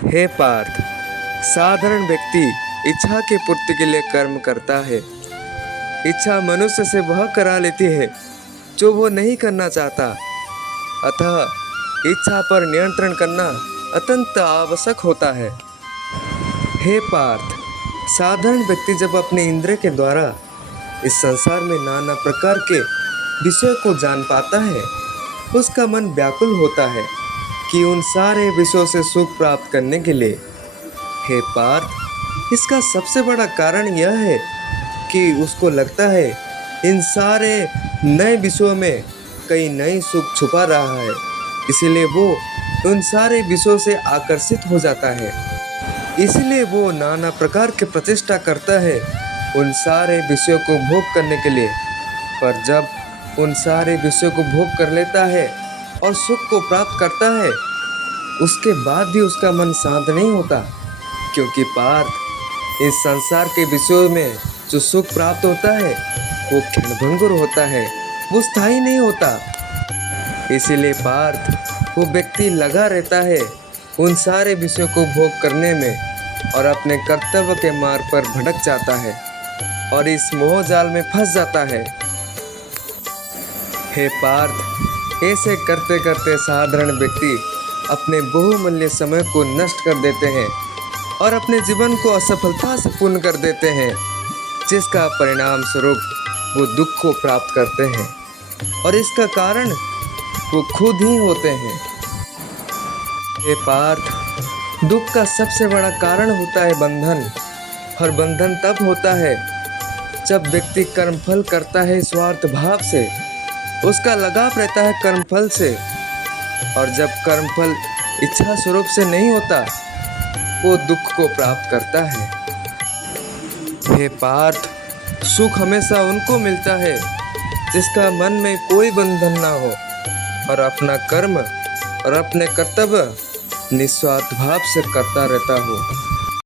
हे पार्थ, साधारण व्यक्ति इच्छा की पूर्ति के लिए कर्म करता है। इच्छा मनुष्य से वह करा लेती है जो वो नहीं करना चाहता। अतः इच्छा पर नियंत्रण करना अत्यंत आवश्यक होता है। हे पार्थ, साधारण व्यक्ति जब अपने इंद्रिय के द्वारा इस संसार में नाना प्रकार के विषयों को जान पाता है, उसका मन व्याकुल होता है कि उन सारे विषयों से सुख प्राप्त करने के लिए। हे पार्थ, इसका सबसे बड़ा कारण यह है कि उसको लगता है इन सारे नए विषयों में कई नई सुख छुपा रहा है, इसीलिए वो उन सारे विषयों से आकर्षित हो जाता है। इसलिए वो नाना प्रकार के प्रचेष्टा करता है उन सारे विषयों को भोग करने के लिए। पर जब उन सारे विषयों को भोग कर लेता है और सुख को प्राप्त करता है, उसके बाद भी उसका मन शांत नहीं होता, क्योंकि पार्थ, इस संसार के विषयों में जो सुख प्राप्त होता है वो क्षणभंगुर होता है, वो स्थायी नहीं होता। इसीलिए पार्थ, वो व्यक्ति लगा रहता है उन सारे विषयों को भोग करने में और अपने कर्तव्य के मार्ग पर भटक जाता है और इस मोह जाल में फंस जाता है। हे पार्थ, ऐसे करते करते साधारण व्यक्ति अपने बहुमूल्य समय को नष्ट कर देते हैं और अपने जीवन को असफलता से पूर्ण कर देते हैं, जिसका परिणाम स्वरूप वो दुख को प्राप्त करते हैं और इसका कारण वो खुद ही होते हैं। हे पार्थ, दुख का सबसे बड़ा कारण होता है बंधन, और बंधन तब होता है जब व्यक्ति कर्मफल करता है स्वार्थ भाव से, उसका लगाव रहता है कर्मफल से, और जब कर्मफल इच्छा स्वरूप से नहीं होता, वो दुख को प्राप्त करता है। हे पार्थ, सुख हमेशा उनको मिलता है जिसका मन में कोई बंधन ना हो और अपना कर्म और अपने कर्तव्य निस्वार्थ भाव से करता रहता हो।